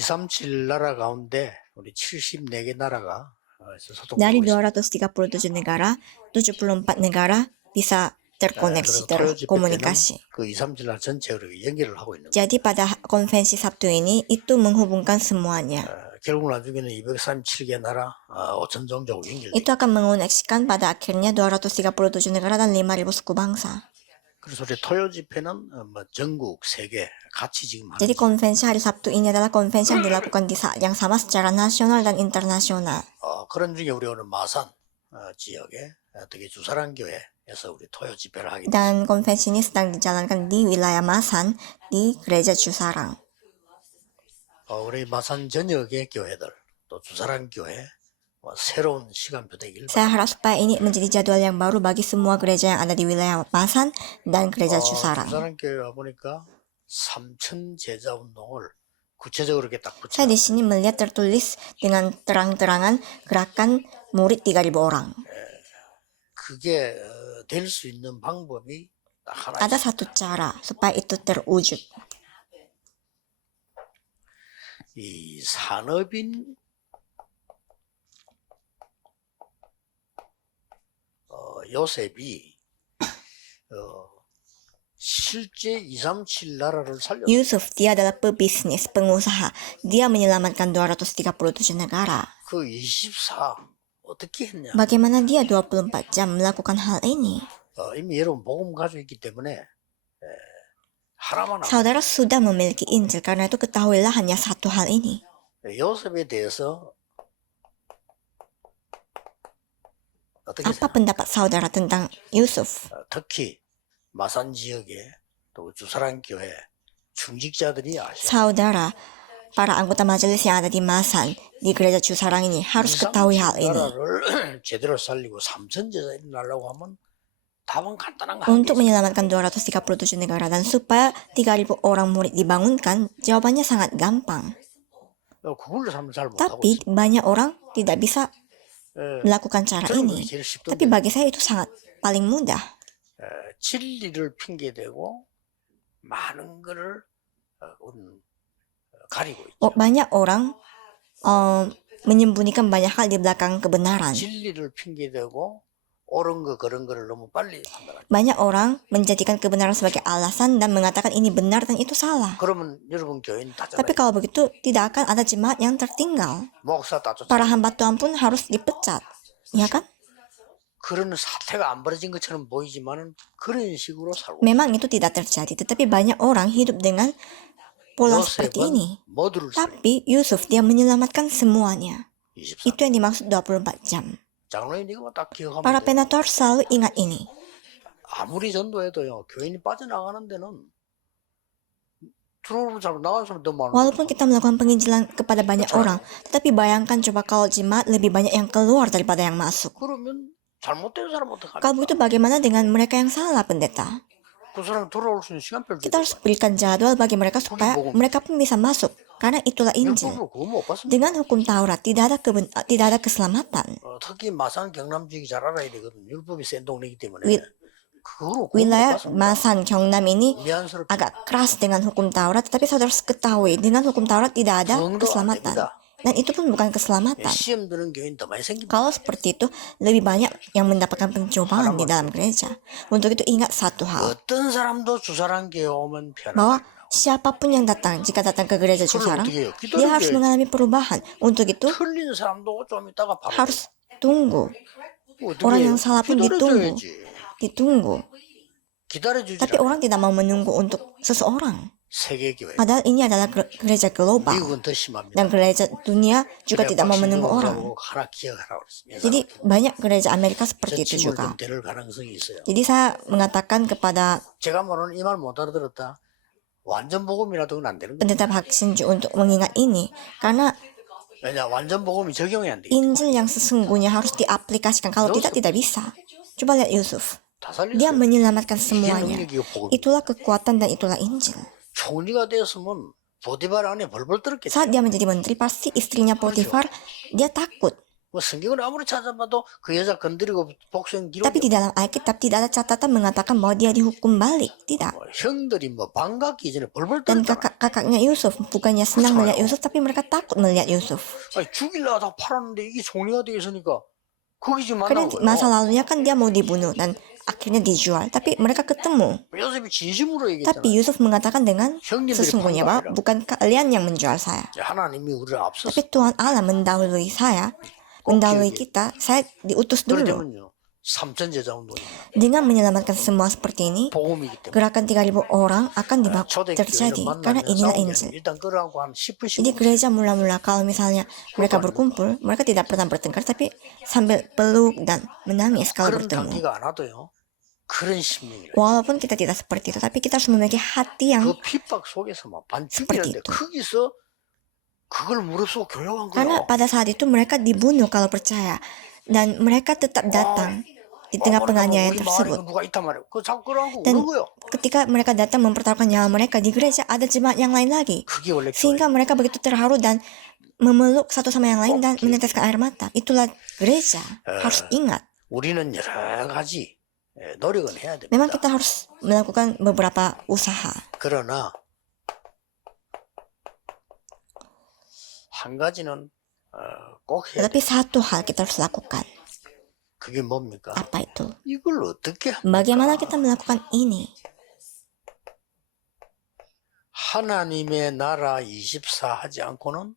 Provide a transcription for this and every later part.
237 나라 가운데 우리 74개 나라가 Dari 소통되고 있습니다. 237 negara, 74 negara bisa terkoneksi, 그래서 토요 집회 때는 terkomunikasi. 그 237 나라 전체로 연결을 하고 있는 거예요. Jadi pada konvensi Sabtu ini itu menghubungkan semuanya. 결국 나중에는 237개 나라 5천 종족 연결돼. Itu akan mengoneksikan pada akhirnya 237 negara dan 5.000 suku bangsa. 그래서 우리 토요 집회는 전국 세계 같이 지금 하는 Jadi konvensi hari Sabtu ini adalah konvensi yang dilakukan di saat yang sama secara nasional dan internasional. 그런 중에 우리 오늘 마산 지역에 특히 주사랑 교회에서 우리 토요 집회를 하게 됐습니다. Dan konvensi ini sedang dijalankan di wilayah Masan di Gereja Cusarang. 우리 마산 전역의 교회들 또 주사랑 교회 새로운 시간표 되길 Saya harap supaya ini menjadi jadwal yang baru bagi semua gereja yang ada di wilayah Masan dan Gereja Cusarang. 주사랑 교회 와보니까 3천 제자 운동을 구체적으로 이렇게 딱 Saya 붙여. di sini melihat tertulis dengan terang-terangan gerakan murid 3.000 orang. 그게 될 수 있는 방법이 딱 하나 Ada 있어요. satu cara supaya itu terwujud. 이 산업인 요셉이 실제 237 나라를 살렸어요. Yusuf, dia adalah pebisnis, pengusaha. Dia menyelamatkan 237 negara. 그 24 어떻게 했냐? Bagaimana dia 24 jam melakukan hal ini? 이미 여러분 복음 가지고 있기 때문에 하나만 하면 Saudara sudah memiliki Injil, karena itu ketahuilah hanya satu hal ini. 요셉에 대해서 어떻게 Apa pendapat saudara tentang Yusuf? 특히 마산 지역에 또 주사랑 교회 중직자들이 아셔. Saudara, para anggota majelis yang ada di Masan, di Gereja Cusarang ini harus ketahui hal ini. 나라를 제대로 살리고 3천 제자 일어나려고 하면 답은 간단한 거 Untuk 아니에요. menyelamatkan 237 negara dan supaya 3.000 orang murid dibangunkan, jawabannya sangat gampang. 그걸로 삶을 잘 못하고 Tapi 있어. banyak orang tidak bisa melakukan cara 저는 ini. 그게 제일 Tapi 쉽던데 bagi saya itu sangat paling mudah. 진리를 핑계대고 많은 거를 가리고 있죠. Banyak orang menyembunyikan banyak hal di belakang kebenaran. 진리를 핑계대고 옳은 거 그런 거를 너무 빨리 판단하죠. Banyak orang menjadikan kebenaran sebagai alasan dan mengatakan ini benar dan itu salah. 그러면 여러분 교인 다 Tapi 잖아요. kalau begitu tidak akan ada jemaat yang tertinggal. 목사 다 쫓아. Para hamba Tuhan pun harus dipecat, ya kan? 그런 사태가 안 벌어진 것처럼 보이지만은 그런 식으로 살고. Memang itu tidak terjadi, tetapi banyak orang hidup dengan pola seperti ini. 모두를 살려. Tapi Yusuf dia menyelamatkan semuanya. 24. Itu yang dimaksud 24 jam. 장로님 이거 딱 기억하면 Para 돼요. penator selalu ingat ini. 아무리 전도해도요 교인이 빠져나가는 데는 들어오는 사람 나가는 사람 더 많은 Walaupun kita melakukan penginjilan kepada banyak orang, tetapi bayangkan coba kalau jemaat lebih banyak yang keluar daripada yang masuk. 그러면 잘못된 사람 어떡하냐? Kalau begitu bagaimana dengan mereka yang salah, pendeta? 그 사람 돌아올 수 있는 시간표를 Kita harus berikan jadwal bagi mereka supaya mereka pun bisa masuk. Karena itulah Injil. 율법으로 그거 못 봤어. Dengan hukum Taurat tidak ada keselamatan. 특히 마산 경남 지역이 잘 알아야 되거든. 율법이 센 동네이기 때문에. 그거로 그거 못 Wilayah 봤어. Masan, Gyeongnam ini 미안스럽게 agak keras dengan hukum Taurat, tetapi saudara harus ketahui dengan hukum Taurat tidak ada 정도 안 keselamatan. 됩니다. Dan itu pun bukan keselamatan. 시험 드는 교인 더 많이 생깁니다. Kalau seperti itu, lebih banyak yang mendapatkan pencobaan di dalam gereja. Untuk itu ingat satu hal, 어떤 사람도 주사랑 교회 오면 bahwa 변화가 siapapun yang datang, jika datang ke gereja Cusarang, 어떻게 해요? dia harus mengalami perubahan. Untuk itu 틀린 사람도 좀 이따가 바로 harus tunggu. 어떻게 Orang 해요? yang salah pun ditunggu. 기다려줘야지. Ditunggu. 기다려주지 Tapi orang tidak mau menunggu untuk seseorang. 세계교회. Padahal ini adalah gereja global. 미국은 더 심합니다. Dan gereja dunia juga tidak mau menunggu orang. 하나 기억하라고 그랬습니다. Jadi banyak gereja Amerika seperti itu 저침을 juga. 좀 데릴 가능성이 있어요. Jadi saya mengatakan kepada 제가 말하는 이 말 못 알아들었다. 완전 복음이라도 안 되는 거예요. pendeta Pak Sinju untuk mengingat ini. Karena 왜냐 완전 복음이 적용이 안 돼. Injil yang sesungguhnya harus diaplikasikan. Kalau tidak bisa. Coba lihat Yusuf. 다 Dia 살렸어요. menyelamatkan 이게 semuanya. 능력이고 복음. Itulah kekuatan dan itulah Injil. 총리가 되었으면 보디발 안에 벌벌 떨었겠죠. Saat dia menjadi menteri, pasti istrinya Potifar, dia takut. 뭐 성경을 아무리 찾아봐도 그 여자 건드리고 복수한 Tapi 기록이 di dalam Alkitab tidak ada catatan mengatakan bahwa dia dihukum balik. Tidak. 뭐 형들이 뭐 반갑기 전에 벌벌 Dan 떨었잖아. kakak-kakaknya Yusuf bukannya senang melihat Yusuf, tapi mereka takut melihat Yusuf. 아니 죽일라 다 팔았는데 이게 종이가 돼 있으니까 거기 지금 Karena 만난 masa 거예요. lalunya kan dia mau dibunuh dan akhirnya dijual. Tapi mereka ketemu. 요셉이 진심으로 Tapi 얘기했잖아. Yusuf mengatakan dengan 형님들이 sesungguhnya 판단하라. bahwa bukan kalian yang menjual saya. 하나님이 우리를 앞서서 Tapi Tuhan Allah mendahului saya, mendahului kita, saya diutus dulu. 그러자면요 3천 제자 운동입니다. Dengan menyelamatkan semua seperti ini, 복음이기 때문에 gerakan 3.000 orang akan terjadi. 초대교회를 Karena 만나면 inilah 싸우게 Injil. 일단 끌어안고 한 10분씩 Jadi gereja mula-mula kalau misalnya mereka berkumpul, mereka tidak pernah bertengkar, tapi sambil peluk dan menangis kalau 그런 bertemu. 단계가 안 와도요 그런 심령이라 Walaupun kita tidak seperti itu, tapi kita harus memiliki hati yang 그 핍박 속에서 막 반죽이는데 seperti itu. 거기서 그걸 무릅쓰고 교육한 Karena 거예요. pada saat itu mereka dibunuh kalau percaya, dan mereka tetap datang di tengah penganiayaan 우리 마을에 tersebut. 누가 있단 말이에요. 그거 자꾸 끌어안고 Dan 우는 거예요. ketika mereka datang mempertaruhkan nyawa mereka di gereja, ada jemaat yang lain lagi. 그게 원래 교회. Sehingga mereka begitu terharu dan memeluk satu sama yang lain dan meneteskan air mata. Itulah gereja. Harus ingat. 우리는 여러 가지 노력은 해야 Memang 됩니다. kita harus melakukan beberapa usaha. 그러나 한 가지는 꼭 해야 돼. Tetapi satu hal kita harus lakukan. 그게 뭡니까? Apa itu? 이걸 어떻게 합니까? Bagaimana kita melakukan ini? 하나님의 나라 24 하지 않고는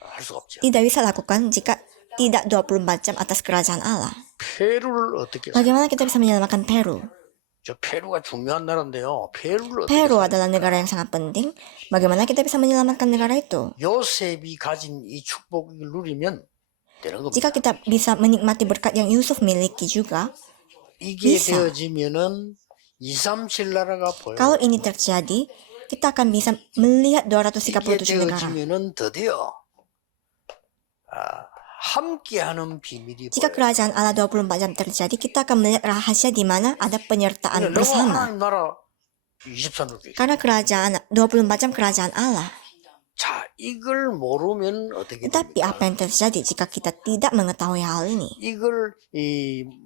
할 수가 없죠. Tidak bisa lakukan jika tidak 24 jam atas kerajaan Allah. 페루를 어떻게 해요? Bagaimana kita bisa menyelamatkan Peru? 저 페루가 중요한 나라인데요. 페루를 어떻게 Peru 해요? adalah negara yang sangat penting. Bagaimana kita bisa menyelamatkan negara itu? 요셉이 가진 이 축복을 누리면 되는 겁니다. Jika kita bisa menikmati berkat yang Yusuf miliki juga, 이게 bisa. 되어지면은 237 나라가 보여요. kalau ini terjadi, kita akan bisa melihat 이게 237 negara. 되어지면은 드디어 함께하는 비밀이 Jika 보여요. kerajaan Allah 24 jam terjadi, kita akan melihat rahasia di mana ada penyertaan 너무 bersama. 하나님 나라 23로 돼. Karena kerajaan 24 jam kerajaan Allah. 자, 이걸 모르면 어떻게 Tetapi 됩니까? apa yang terjadi jika kita tidak mengetahui hal ini? 이걸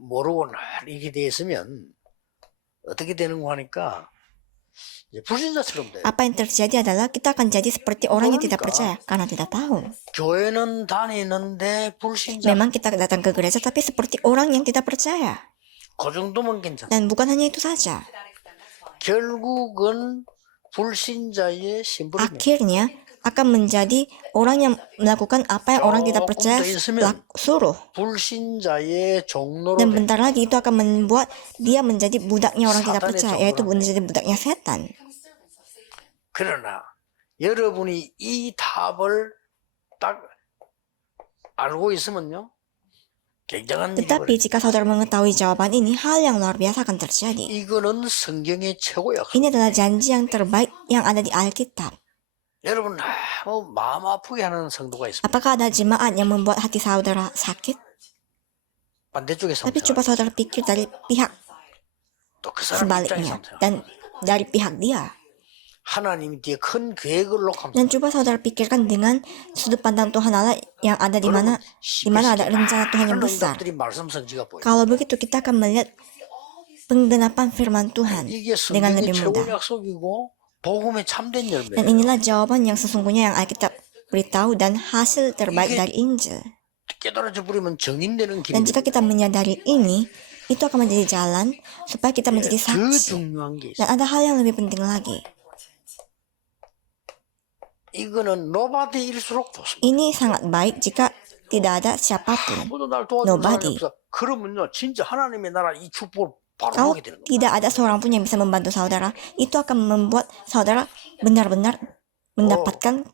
모르고 이게 됐으면 어떻게 되는 거 하니까 이제 불신자처럼 돼요. Apa yang terjadi adalah kita akan jadi seperti orang yang tidak Monica. percaya karena tidak tahu. 교회는 다니는데 불신자. Memang kita datang ke gereja tapi seperti orang yang tidak percaya. 그 정도면 괜찮아. Dan bukan hanya itu saja. 결국은 불신자의 심부름이에요. Akhirnya akan menjadi orang yang melakukan apa yang orang tidak percaya suruh. 불신자의 종로로 Dan 돼. bentar lagi itu akan membuat dia menjadi budaknya orang tidak Satan의 percaya, 종로로 yaitu 돼. menjadi budaknya setan. 그러나 여러분이 이 답을 딱 알고 있으면요. 굉장한 일이 Tetapi 벌어요. jika saudara mengetahui jawaban ini, hal yang luar biasa akan terjadi. 이거는 성경의 최고 약속. Ini adalah janji yang terbaik yang ada di Alkitab. 여러분 너무 마음 아프게 하는 성도가 있습니다. Apakah ada jemaat yang membuat hati saudara sakit? 반대쪽에서 Tapi coba saudara pikir dari pihak 또그 사람 sebaliknya 입장에서 dan dari pihak dia. 하나님이 뒤에 큰 계획을 놓고 Dan coba saudara pikirkan dengan sudut pandang Tuhan Allah yang ada di mana ada rencana Tuhan yang besar. 들이 말씀 성지가 보여요. Kalau begitu kita akan melihat penggenapan firman Tuhan 이게 dengan 성경의 lebih 최고 mudah. 약속이고 복음의 참된 Dan 열매예요. inilah jawaban yang sesungguhnya yang Alkitab beritahu dan hasil terbaik dari Injil. 깨달아져 버리면 정인되는 Dan 길이 jika kita menyadari ini, itu akan menjadi jalan supaya kita menjadi 더 saksi. 중요한 게 있어요. Dan ada hal yang lebih penting lagi. 이거는 노바디일수록 좋습니다. Ini sangat baik jika tidak ada siapapun. 아무도 날 도와줄 Nobody. 사람이 없어. 그러면요, 진짜 하나님의 나라 이 축복을 바로 Kalau 보게 되는 거예요. tidak ada seorang pun yang bisa membantu saudara, itu akan membuat saudara benar-benar mendapatkan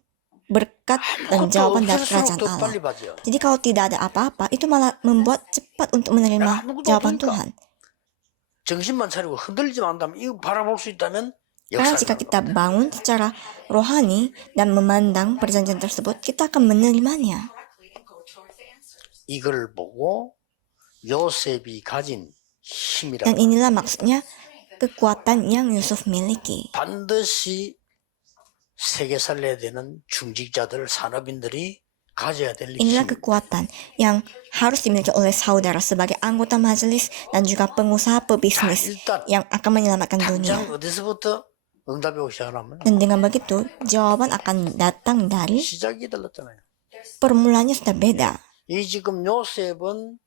berkat dan 아무것도 jawaban dari 없을수록 kerajaan 더 Allah. 빨리 받아요. Jadi kalau tidak ada apa-apa, itu malah membuat cepat untuk menerima 아무것도 jawaban 없으니까. Tuhan. 정신만 차리고 흔들리지만 않다면 이거 바라볼 수 있다면 Karena jika 역사를 kita bangun secara rohani dan memandang perjanjian tersebut, kita akan menerimanya. 이걸 보고 요셉이 가진 힘이라 Dan inilah maksudnya kekuatan yang Yusuf miliki. 반드시 세계 살려야 되는 중직자들, 산업인들이 가져야 될 Inilah 힘입니다. kekuatan yang harus dimiliki oleh saudara sebagai anggota majelis dan juga pengusaha 자, pebisnis 일단 yang akan menyelamatkan dunia. 당장 어디서부터 응답이 오기 시작하면 Dan dengan begitu, jawaban akan datang dari 시작이 달랐잖아요. permulaannya sudah beda. 이 지금 요셉은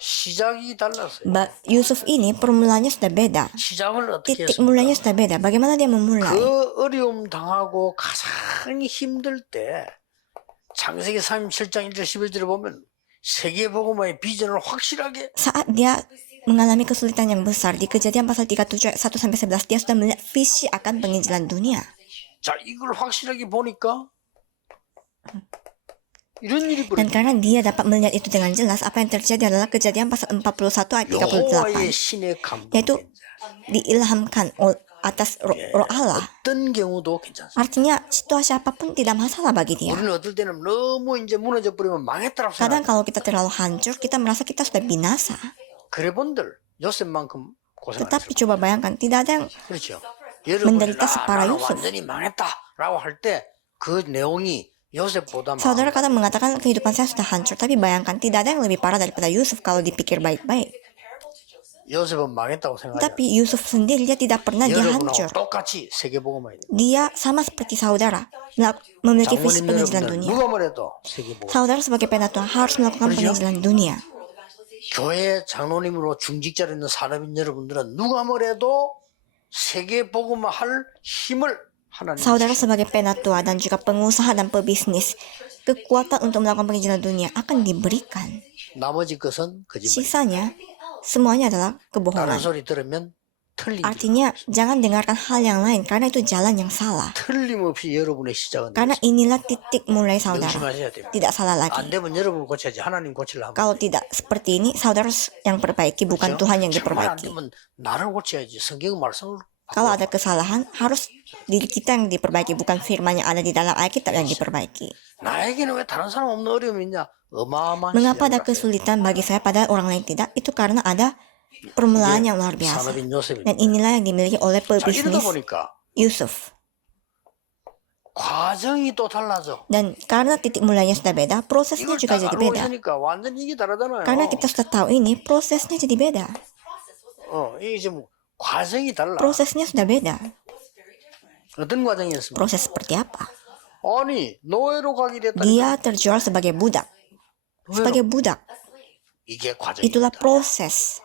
시작이 달랐어요. Yusuf ini permulaannya sudah beda. 시작을 어떻게 Titik mulanya 했습니까? sudah beda. Bagaimana dia memulai? 그 어려움 당하고 가장 힘들 때 창세기 37장 1절 11절을 보면 세계복음화의 비전을 확실하게 Saat dia mengalami kesulitan yang besar di Kejadian pasal 37 ayat 1-11, dia sudah melihat visi akan penginjilan dunia. 자 이걸 확실하게 보니까 이런 일이 Dan 벌어져. karena dia dapat melihat itu dengan jelas, apa yang terjadi adalah Kejadian pasal 41 ayat 여호와의 38, 신의 yaitu 감동된 자. diilhamkan atas roh Allah. 어떤 경우도 괜찮습니다. Artinya situasi apapun tidak masalah bagi dia. 우리는 어떨 때는 너무 이제 무너져 버리면 망했다고 Kadang 생각해요. kalau kita terlalu hancur, kita merasa kita sudah binasa. 그래 본들 요셉만큼 고생 안 Tetapi 했을 coba bayangkan, tidak ada yang 그렇죠. 여러분이 menderita separah 나는 Yusuf. 완전히 망했다라고 할 때 그 내용이 요셉보다 Saudara 망한 kadang mengatakan kehidupan saya sudah hancur, tapi bayangkan tidak ada yang lebih parah daripada Yusuf kalau dipikir baik-baik. 요셉은 망했다고 생각하지 Tapi Yusuf sendiri dia tidak pernah dia 여러분하고 hancur. 똑같이 세계복음화야 돼. Dia sama seperti saudara, memiliki visi 장모님 penginjilan 여러분들 dunia. 누가 뭐래도 세계복음. Saudara sebagai penatua harus melakukan 그렇죠? penginjilan dunia. 교회 장로님으로 중직자로 있는 사람인 여러분들은 누가 뭐래도 세계복음화 할 힘을 하나님 Saudara sebagai penatua dan juga pengusaha dan pebisnis, kekuatan untuk melakukan penginjilan dunia akan diberikan. 나머지 것은 거짓말. Sisanya, semuanya adalah 다른 kebohongan. 소리 들으면 틀림없이 Artinya, jangan dengarkan hal yang lain karena itu jalan yang salah. 틀림없이 여러분의 시작은 Karena inilah titik mulai saudara. 명심하셔야 됩니다. Tidak salah 안 lagi. 되면 여러분 고쳐야지 하나님 고치려 하면 Kalau tidak seperti ini, saudara yang perbaiki, bukan 그렇죠? Tuhan yang 정말 안 diperbaiki. 되면 나를 고쳐야지 성경 말씀을 Kalau ada kesalahan, harus diri kita yang diperbaiki, bukan firman yang ada di dalam Alkitab yang diperbaiki. 나에게는 왜 다른 사람 없는 어려움이 있냐 어마어마한 Mengapa ada 시작을 kesulitan bagi saya padahal orang lain tidak? Itu karena ada permulaan yang luar biasa. 산업인 요셉입니다. Dan inilah yang dimiliki oleh 자 이러다 pebisnis 보니까 Yusuf. 과정이 또 달라져. Dan karena titik mulainya sudah beda, prosesnya 이걸 juga 딱 jadi 알고 beda. 있으니까 완전 이게 다르잖아요. Karena kita sudah tahu ini, prosesnya jadi beda. 이게 지금 과정이 달라. Prosesnya sudah beda. 어떤 과정이었습니까? Proses seperti apa? 아니 노예로 가게 됐다. Dia terjual sebagai budak. Sebagai budak. 이게 과정이 Itulah proses.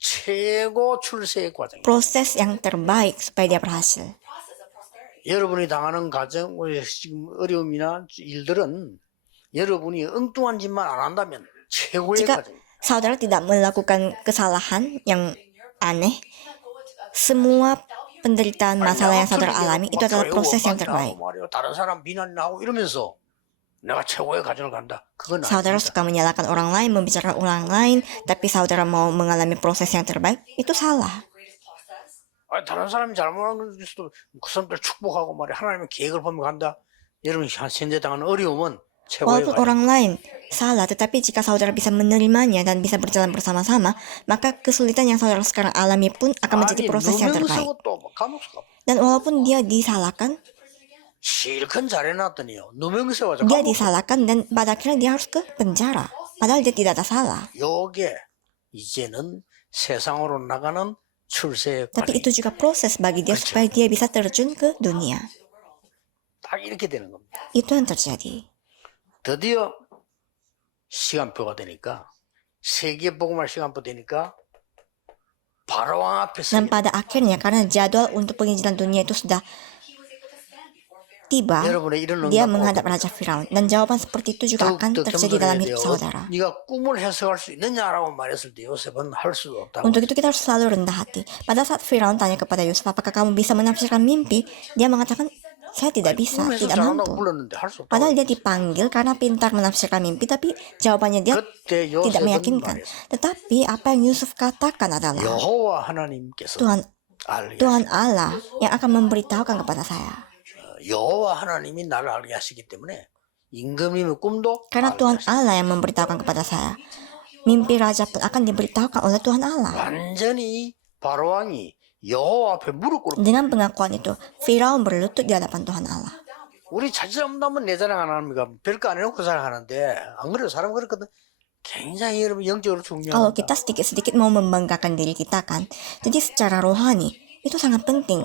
최고 출세의 과정. Proses yang terbaik supaya dia berhasil. 여러분이 당하는 가정 지금 어려움이나 일들은 여러분이 엉뚱한 짓만 안 한다면 최고의 Jika 과정. saudara tidak melakukan kesalahan yang aneh, semua penderitaan masalah yang saudara alami itu adalah proses yang terbaik. 다른 사람 비난하고 이러면서 내가 최고의 과정을 간다. 그건 Saudara suka menyalahkan orang lain, membicarakan orang lain, tapi saudara mau mengalami proses yang terbaik, itu salah. 아니, 다른 사람이 잘못하는 것도 그 사람들 축복하고 말이야 하나님의 계획을 보면 간다. 여러분 현재 당하는 어려움은 최고의 Walaupun 과정. orang lain salah, tetapi jika saudara bisa menerimanya dan bisa berjalan bersama-sama, maka kesulitan yang saudara sekarang alami pun akan menjadi proses yang terbaik. 누명쓰고 또 감옥 가. Dan walaupun dia disalahkan, 실컷 잘해놨더니요. 누명세워서 dia 감옥. disalahkan dan pada akhirnya dia harus ke penjara. Padahal dia tidak ada salah. 요게 이제는 세상으로 나가는 출세의 Tapi 과정. itu juga proses bagi dia supaya dia bisa terjun ke dunia. 딱 이렇게 되는 겁니다. Itu yang terjadi. 드디어 시간표가 되니까 세계복음할 시간표 되니까 바로왕 앞에서 Dan pada akhirnya karena jadwal untuk penginjilan dunia itu sudah tiba, 여러분의 이런 dia 응답 menghadap Raja Firaun. Dan jawaban seperti itu juga akan 더욱더 terjadi dalam 겸손해야 hidup 돼요. saudara. 네가 꿈을 해석할 수 있느냐라고 말했을 때 요셉은 할 수 없다고. Untuk itu kita harus selalu rendah hati. Pada saat Firaun tanya kepada Yusuf, apakah kamu bisa menafsirkan mimpi? Dia mengatakan, saya tidak bisa, 꿈 해석 tidak 잘한다고 mampu. 불렀는데 할 수 없다고. Padahal dia dipanggil karena pintar menafsirkan mimpi, tapi jawabannya dia 그때 tidak 요셉은 meyakinkan. 말했어. Tetapi apa yang Yusuf katakan adalah, 여호와 하나님께서 알게 Tuhan Allah yang akan memberitahukan kepada saya. 여호와 하나님이 나를 알게 하시기 때문에 임금님의 꿈도 Karena 알게 Tuhan 하시고. Allah yang memberitahukan kepada saya. Mimpi raja pun akan diberitahukan oleh Tuhan Allah. 완전히 바로왕이 여호와 앞에 무릎 꿇고 Dengan pengakuan itu, Firaun berlutut di hadapan Tuhan Allah. 우리 자칫 나면 내 자랑 안 합니까? 별거 안 해놓고 살아가는데 안 그래요? 사람 그렇거든. 굉장히 여러분 영적으로 Kalau 중요합니다. kita sedikit-sedikit mau membanggakan diri kita kan, jadi secara rohani itu sangat penting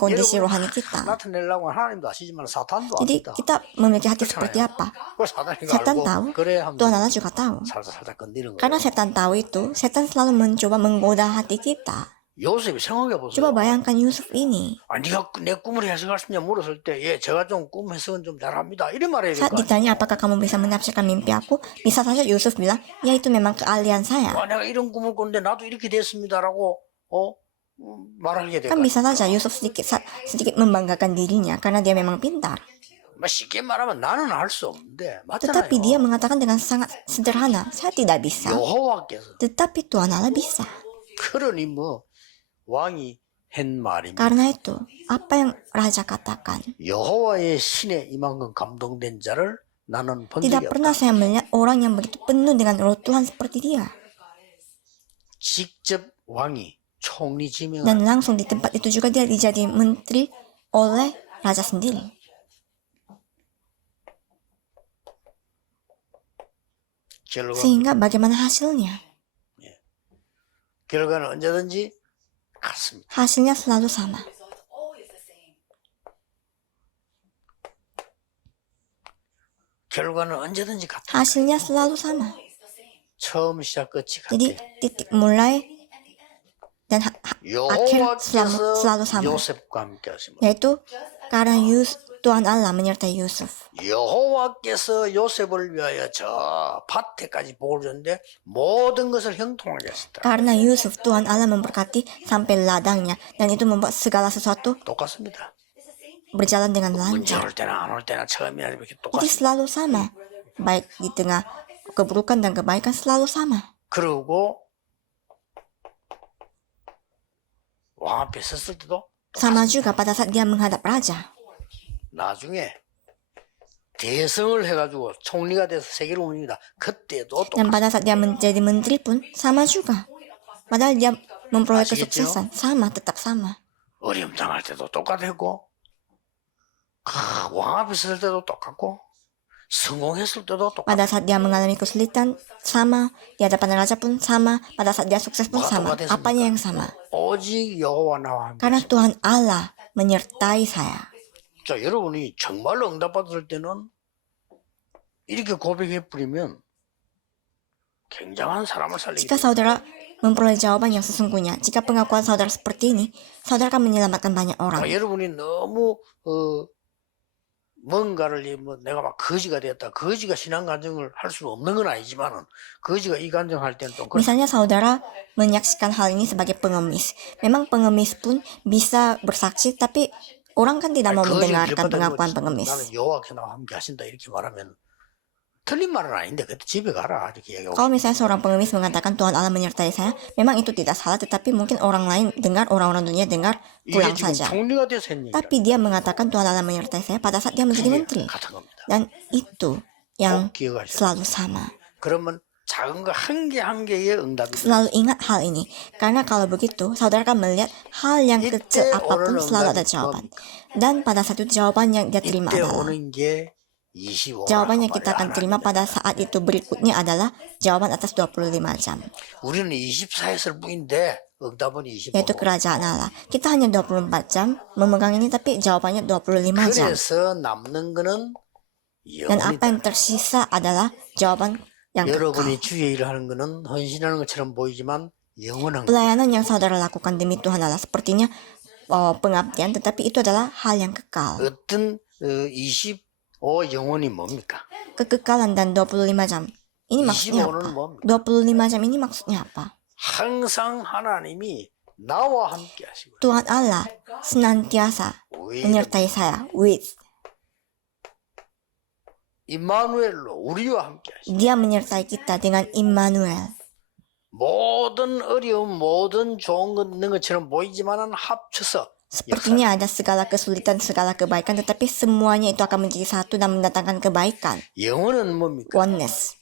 kondisi 여러분 rohani kita. 나타내려고 하나님도 아시지만 사탄도 Jadi 압니다. kita memiliki hati seperti apa? 그 사탄이 Setan 알고 tahu, 그래 하면 Tuhan Allah juga tahu. 살짝 건드리는 Karena 거예요. setan tahu itu, setan selalu mencoba menggoda hati kita. 요셉이 생각해 보세요. Coba bayangkan Yusuf ini. 아, 네가 내 꿈을 해석할 수 있냐 물었을 때, 예, 제가 좀 꿈 해석은 좀 잘합니다. 이런 말해야 될 Saat 거 아니에요. ditanya apakah kamu bisa menafsirkan mimpi aku, bisa saja Yusuf bilang, ya itu memang keahlian saya. 와, 내가 이런 꿈을 꿨는데 나도 이렇게 됐습니다라고 말하게 될 Kan 거 bisa saja Yusuf sedikit membanggakan dirinya karena dia memang pintar. 아니에요. 쉽게 말하면 나는 할 수 없는데 맞잖아요. Tetapi dia mengatakan dengan sangat sederhana, saya tidak bisa. 여호와께서 Tetapi Tuhan Allah bisa. 그러니 뭐 왕이 한 말입니다. Karena itu, apa yang Raja katakan? 여호와의 신에 이만큼 감동된 자를 나는 본 적이 Tidak 없다. pernah saya melihat orang yang begitu penuh dengan roh Tuhan seperti dia. 직접 왕이 총리 지명을 Dan langsung di tempat itu juga dia dijadi menteri oleh Raja sendiri. Sehingga bagaimana hasilnya? 결과는 언제든지 같습니다. Hasilnya selalu sama. 결과는 언제든지 같아. Hasilnya selalu sama. 처음 시작 끝이 Jadi 같아. titik mulai dan akhir selalu 여호와께서 sama. 요셉과 함께 하심으로 Yaitu karena Tuhan Allah menyertai Yusuf. 여호와께서 요셉을 위하여 저 밭에까지 복을 줬는데 모든 것을 형통하게 하셨다. Karena Yusuf, Tuhan Allah memberkati sampai ladangnya. Dan itu membuat segala sesuatu 똑같습니다. berjalan dengan 문제 lancar. 올 때나 안 올 때나 처음이나 이렇게 Jadi 똑같습니다. selalu sama. Baik di tengah keburukan dan kebaikan selalu sama. 그리고 왕 앞에 섰을 때도 Sama juga pada saat dia menghadap raja. 나중에 대성을 해가지고 총리가 돼서 세계를 움직입니다. 그때도 Dan 똑같습니다. pada saat dia menjadi menteri pun sama juga. Padahal dia memperoleh Asyik, kesuksesan. Sama, tetap sama. 어려움 당할 때도 똑같았고 왕 앞에 설 때도 똑같고 성공했을 때도 똑같고 Pada saat dia mengalami kesulitan, sama. Di hadapan raja pun sama. Pada saat dia sukses pun sama. Apanya yang sama? 오직 여호와 나와 함께 Karena Tuhan Allah menyertai saya. 자, 여러분이 정말로 응답받을 때는 이렇게 고백해 뿌리면 굉장한 사람을 살리게 Jika 돼요. saudara memperoleh jawaban yang sesungguhnya, jika pengakuan saudara seperti ini, saudara akan menyelamatkan banyak orang. 여러분이 너무 뭔가를 뭐 내가 막 거지가 됐다. 거지가 신앙 간증을 할 수는 없는 건 아니지만은 거지가 이 간증할 때는 좀 Misalnya saudara menyaksikan hal ini sebagai pengemis. Memang pengemis pun bisa bersaksi, tapi orang kan tidak mau mendengarkan pengakuan pengemis. 나는 여호와께 나와 함께 하신다 이렇게 말하면 틀린 말은 아닌데 그때 집에 가라 이렇게 얘기하고 Kalau misalnya seorang pengemis mengatakan Tuhan Allah menyertai saya, memang itu tidak salah, tetapi mungkin orang lain dengar, orang-orang dunia dengar, 이게 pulang 지금 saja. 총리가 돼서 했는 얘기야. Tapi dia mengatakan Tuhan Allah menyertai saya pada saat dia menjadi menteri. 같은 겁니다. Dan itu yang 기억하셔야 selalu sama. 그러면 작은 거 한 개 한 개의 응답이 Selalu ingat hal ini. Karena kalau begitu, saudara akan melihat hal yang kecil apapun selalu ada jawaban. Dan pada satu jawaban yang dia terima 이때 adalah, 오는 게 25. jawaban yang kita akan terima pada saat itu berikutnya adalah jawaban atas 25 jam. 우리는 24했을 뿐인데 응답은 25. Yaitu kerajaan Allah. Kita hanya 24 jam memegang ini, tapi jawabannya 25 jam. 그래서 남는 거는 Dan 영원히 apa yang tersisa adalah jawaban yang kekal. 여러분이 주의 일을 하는 거는 헌신하는 것처럼 보이지만 영원한 거. Pelayanan yang saudara lakukan demi Tuhan Allah sepertinya pengabdian, tetapi itu adalah hal yang kekal. 어떤 25 영혼이 뭡니까? Kekekalan dan 25 jam. Ini maksudnya 25는 apa? 뭡니까? 25 jam ini maksudnya apa? 항상 하나님이 나와 함께 하시고 Tuhan Allah senantiasa menyertai saya. With. 임마누엘로 우리와 함께 하시고 Dia menyertai kita dengan Immanuel. 모든 어려움 모든 좋은 것 있는 것처럼 보이지만은 합쳐서 Sepertinya ada segala kesulitan, segala kebaikan, tetapi semuanya itu akan menjadi satu dan mendatangkan kebaikan. 영혼은 뭡니까? Oneness.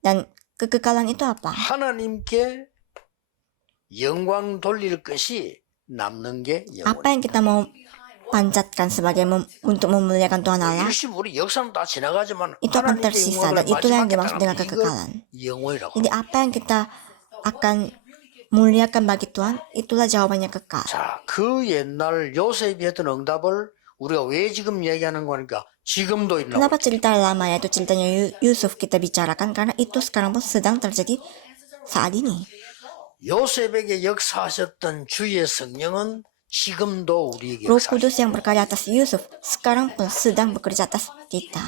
Dan kekekalan itu apa? 하나님께 영광 돌릴 것이 남는 게 영혼. Apa yang kita mau panjatkan sebagai untuk memuliakan Tuhan Allah, 일시 우리 역사는 다 지나가지만 itu akan 하나님의 tersisa, dan 영광을 itulah yang 마지막에 dimaksud dengan 따라 이걸 kekekalan. 영원이라고. Jadi apa yang kita akan muliakan bagi Tuhan, itulah jawabannya kekal. 자, 그 옛날 요셉이 했던 응답을 우리가 왜 지금 얘기하는 거니까 지금도 있나? Kenapa cerita lama, yaitu ceritanya Yusuf kita bicarakan? Karena itu sekarang pun sedang terjadi saat ini. 요셉에게 역사하셨던 주의 성령은 지금도 우리에게 Roh 역사하셨다. Kudus yang bekerja atas Yusuf sekarang pun sedang bekerja atas kita.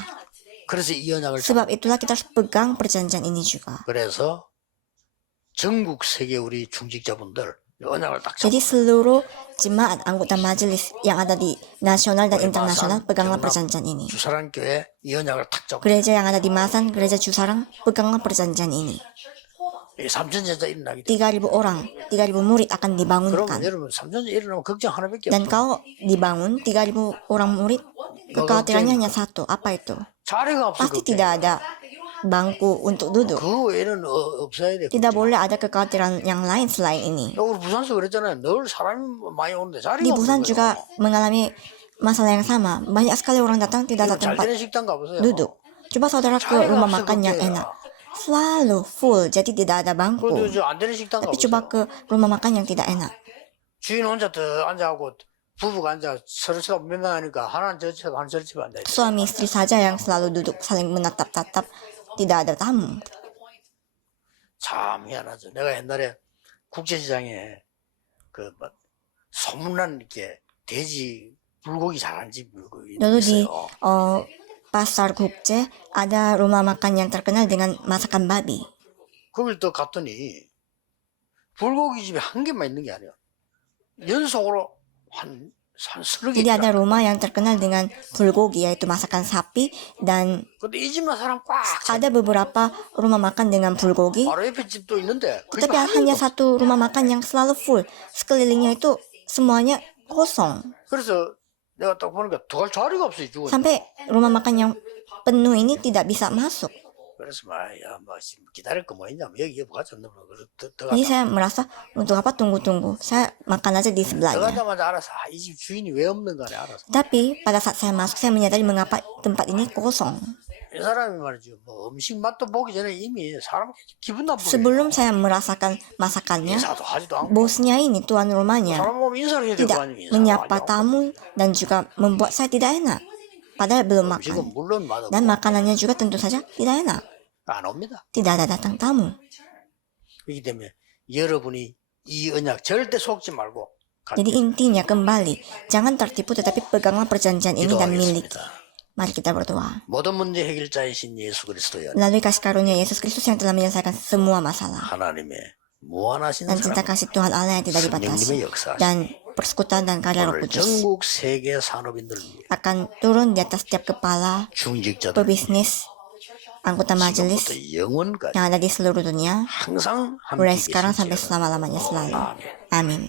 그래서 이 언약을 Sebab itulah kita harus pegang perjanjian ini juga. 그래서 전국 세계 우리 중직자분들 이 언약을 딱 Jadi 잡고 seluruh jemaat anggota majelis yang ada di nasional dan internasional, peganglah perjanjian ini. 주사랑 교회 이 언약을 탁 잡고 Gereja yang ada di Masan, gereja Jusarang, peganglah perjanjian ini. 이 삼천제자 일어나기 때 3.000 orang, 3.000 murid akan 그러면 dibangunkan. 여러분 삼천제 일어나면 걱정 하나밖에 Dan 없어. kalau dibangun 3.000 orang murid, kekhawatirannya hanya satu. Apa itu? 자리가 없어. Pasti tidak ada bangku untuk duduk. 그 외에는 없어야 돼. Tidak boleh ada kekhawatiran yang lain selain ini. 우리 부산서 그랬잖아요. 늘 사람이 많이 오는데 자리가 Di 없는 Busan 거예요. juga mengalami masalah yang sama. Banyak sekali orang datang tidak ada 잘 tempat 되는 식당 가보세요. duduk. Coba saudara ke rumah makan yang enak. Selalu full, jadi tidak ada bangku. 그래도 안 되는 식당 Tapi 가보세요. coba ke rumah makan yang tidak enak. 주인 혼자 더 앉아하고 부부가 앉아 서로 쳐다보고 몇 명 하니까 하나는 저 쳐다보고 하나는 저 쳐다보고 앉아 있어. Suami istri saja yang selalu duduk saling menatap-tatap, tidak ada tamu. 참 희한하죠. 내가 옛날에 국제시장에 그 뭐 소문난 이렇게 돼지 불고기 잘하는 집 Dulu di 있어요. pasar Gukje ada rumah makan yang terkenal dengan masakan babi. 거길 또 갔더니 불고기 집에 한 개만 있는 게 아니야. 연속으로 한 서너 개 Jadi ada 있더라. rumah yang terkenal dengan bulgogi, yaitu masakan sapi, dan 근데 이 집만 사람 꽉 차. ada beberapa rumah makan dengan bulgogi. 바로 옆에 집도 있는데 그 Tapi 집은 한 hanya 개도 없어. satu rumah makan yang selalu full. Sekelilingnya itu semuanya kosong. 그래서 내가 딱 보니까 들어갈 자리가 없어요. 죽은. Sampai rumah makan yang penuh ini tidak bisa masuk. 그래서 뭐 지금 기다릴 거 뭐 있냐? 여기 가자. Jadi saya merasa untuk apa tunggu-tunggu. Saya makan aja di sebelahnya. 들어가자마자 알아서 이 집 주인이 왜 없는 거네 알아서. Tapi pada saat saya masuk, saya menyadari mengapa tempat ini kosong. 이 사람이 말이죠. 뭐 음식 맛도 보기 전에 이미 사람 기분 나쁘게. Sebelum saya merasakan masakannya, 인사도 하지도 않고. bosnya ini, tuan rumahnya, 사람 보면 인사를 해야 될 거 tidak 아니에요. menyapa tamu dan juga membuat saya tidak enak. Padahal belum 지금 makan. 물론 맛없고 Dan makanannya juga tentu saja tidak enak. 안 옵니다. Tidak ada datang tamu. 그렇기 때문에 여러분이 이 언약 절대 속지 말고 Jadi intinya kembali, jangan tertipu tetapi peganglah perjanjian ini dan miliki. 기도하겠습니다. Mari kita berdoa. 모든 문제 해결자이신 예수 그리스도여 Melalui kasih karunia Yesus Kristus yang telah menyelesaikan semua masalah. 하나님의 무한하신 Dan cinta 사랑 kasih Tuhan Allah yang tidak dibatasi. 성령님의 역사 Dan persekutuan dan karya Roh 오늘 Kudus 전국 세계 산업인들을 위해 akan turun di atas setiap kepala 중직자들 pebisnis, anggota majelis 지금부터 영원까지 yang ada di seluruh dunia, 항상 함께 mulai sekarang 계시기를 sampai selama-lamanya selalu. 아멘. Amin.